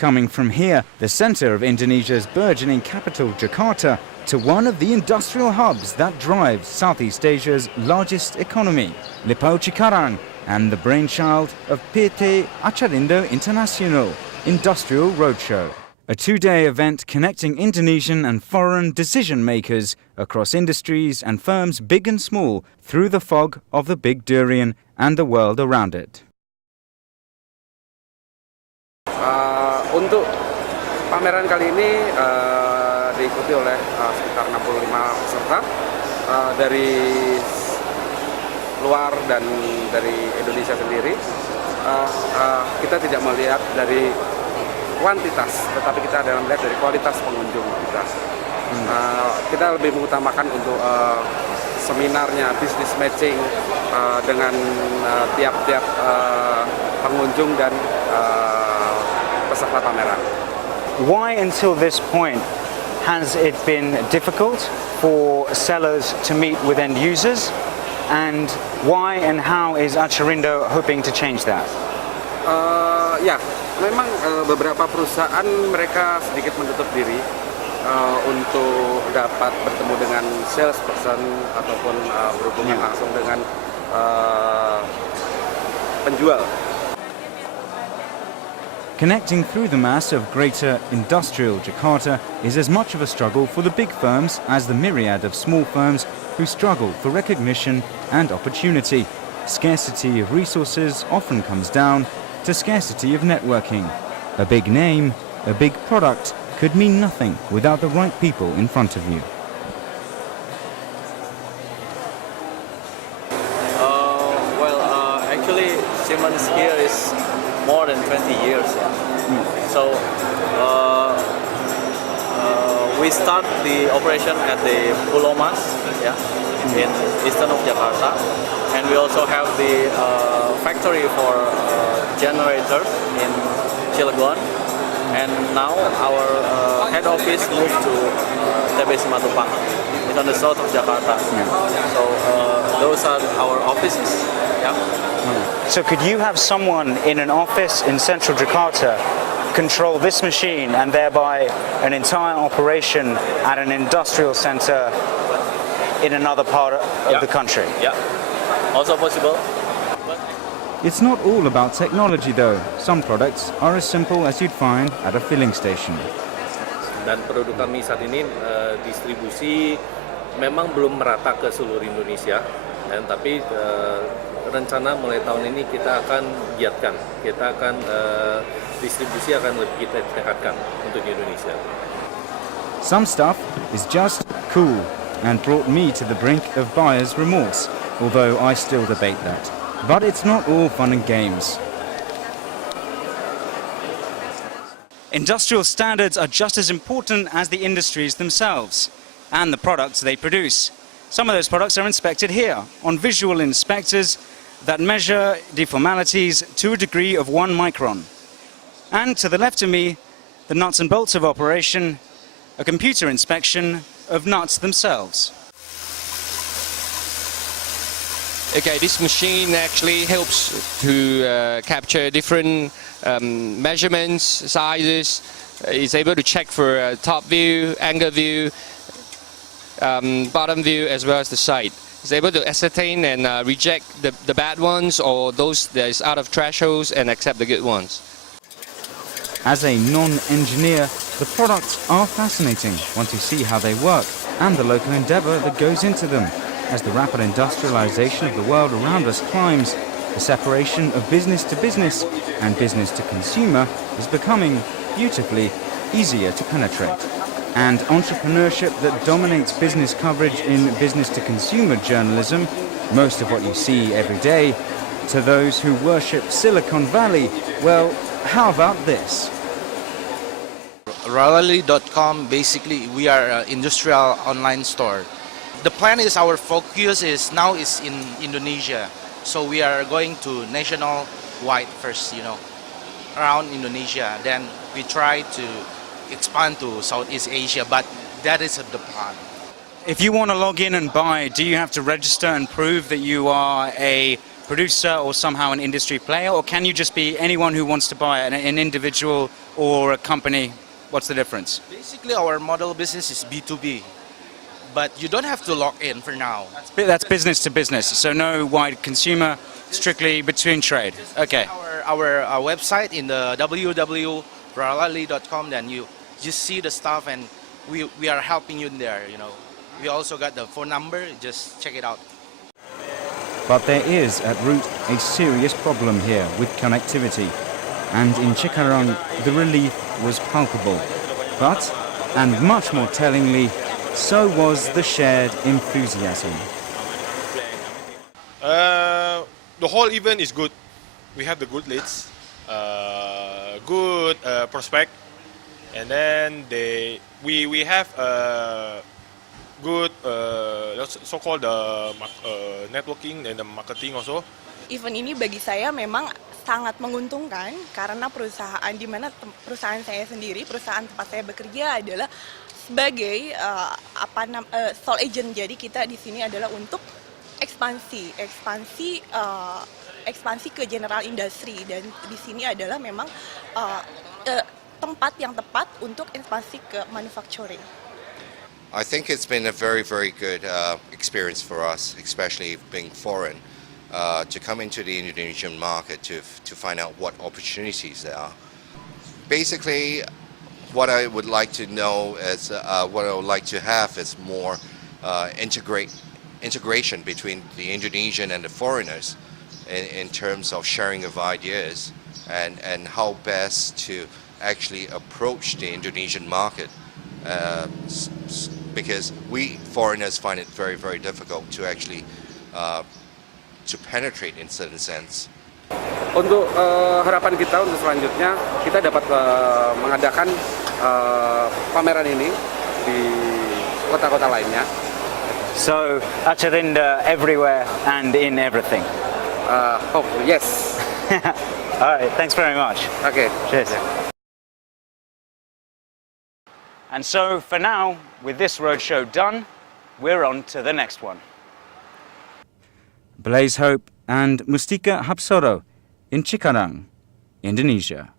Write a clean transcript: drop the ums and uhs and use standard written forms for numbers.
coming from here, the center of Indonesia's burgeoning capital, Jakarta, to one of the industrial hubs that drives Southeast Asia's largest economy, Lippo Cikarang, and the brainchild of PT Acarindo Internasional, Industrial Roadshow, a two-day event connecting Indonesian and foreign decision-makers across industries and firms big and small through the fog of the Big Durian and the world around it. Untuk pameran kali ini diikuti oleh sekitar 65 peserta dari luar dan dari Indonesia sendiri. Kita tidak melihat dari kuantitas, tetapi kita adalah melihat dari kualitas pengunjung kita. Kita lebih mengutamakan untuk seminarnya, business matching dengan tiap-tiap pengunjung dan peserta pameran. Why until this point has it been difficult for sellers to meet with end users, and why and how is Acarindo hoping to change that? Ya, memang beberapa perusahaan mereka sedikit menutup diri untuk dapat bertemu dengan salesperson ataupun berhubungan langsung dengan penjual. Connecting through the mass of greater industrial Jakarta is as much of a struggle for the big firms as the myriad of small firms who struggle for recognition and opportunity. Scarcity of resources often comes down to scarcity of networking. A big name, a big product could mean nothing without the right people in front of you. Actually, Siemens here is more than 20 years. So we start the operation at the Pulau Mas, in eastern of Jakarta, and we also have the factory for generators in Cilegon, and now our head office moved to TBC Matupang. It's on the south of Jakarta. So those are our offices. So could you have someone in an office in central Jakarta control this machine and thereby an entire operation at an industrial center in another part of the country? Yeah, also possible. It's not all about technology though. Some products are as simple as you'd find at a filling station. Dan produk kami saat ini distribusi memang belum merata ke seluruh Indonesia, tapi rencana mulai tahun ini kita akan giatkan, kita akan distribusi akan lebih kita tingkatkan untuk Indonesia. Some stuff is just cool and brought me to the brink of buyer's remorse, although I still debate that. But it's not all fun and games. Industrial standards are just as important as the industries themselves and the products they produce. Some of those products are inspected here on visual inspectors that measure deformalities to a degree of 1 micron. And to the left of me, the nuts and bolts of operation, a computer inspection of nuts themselves. Okay, this machine actually helps to capture different measurements, sizes. It's able to check for top view, angle view, bottom view, as well as the side. It's able to ascertain and reject the bad ones or those that is out of thresholds and accept the good ones. As a non-engineer, the products are fascinating once you see how they work and the local endeavour that goes into them. As the rapid industrialization of the world around us climbs, the separation of business to business and business to consumer is becoming beautifully easier to penetrate. And entrepreneurship that dominates business coverage in business-to-consumer journalism, most of what you see every day, to those who worship Silicon Valley, well, how about this? Rally.com, basically, we are an industrial online store. The plan is our focus is now is in Indonesia, so we are going to nationwide first, around Indonesia. Then we try to expand to Southeast Asia, but that is the plan. If you want to log in and buy, do you have to register and prove that you are a producer or somehow an industry player, or can you just be anyone who wants to buy it, an individual or a company? What's the difference? Basically, our model business is B2B, but you don't have to log in for now. That's business to business, so no wide consumer, strictly between trade. Okay. Our website in the www.ralali.com, then you just see the stuff, and we are helping you in there. We also got the phone number. Just check it out. But there is, at root, a serious problem here with connectivity. And in Cikarang, the relief was palpable. But, and much more tellingly, so was the shared enthusiasm. The whole event is good. We have the good leads, good prospect, and then we have good so-called networking and the marketing also. Event ini bagi saya memang sangat menguntungkan karena perusahaan di mana perusahaan saya sendiri, perusahaan tempat saya bekerja adalah sebagai sole agent. Jadi kita di sini adalah untuk ekspansi ke general industry, dan di sini adalah memang tempat yang tepat untuk ekspansi ke manufacturing. I think it's been a very, very good experience for us, especially being foreign, to come into the Indonesian market to find out what opportunities there are. Basically, what I would like to know is, what I would like to have is more integration between the Indonesian and the foreigners in terms of sharing of ideas and how best to actually approach the Indonesian market. Because we foreigners find it very, very difficult to actually to penetrate in certain sense. Untuk harapan kita untuk selanjutnya, kita dapat mengadakan pameran ini di kota-kota lainnya. So, Acarindo everywhere and in everything. Yes. All right, thanks very much. Okay. Cheers. And so, for now, with this roadshow done, we're on to the next one. Blaze Hope and Mustika Hapsoro in Cikarang, Indonesia.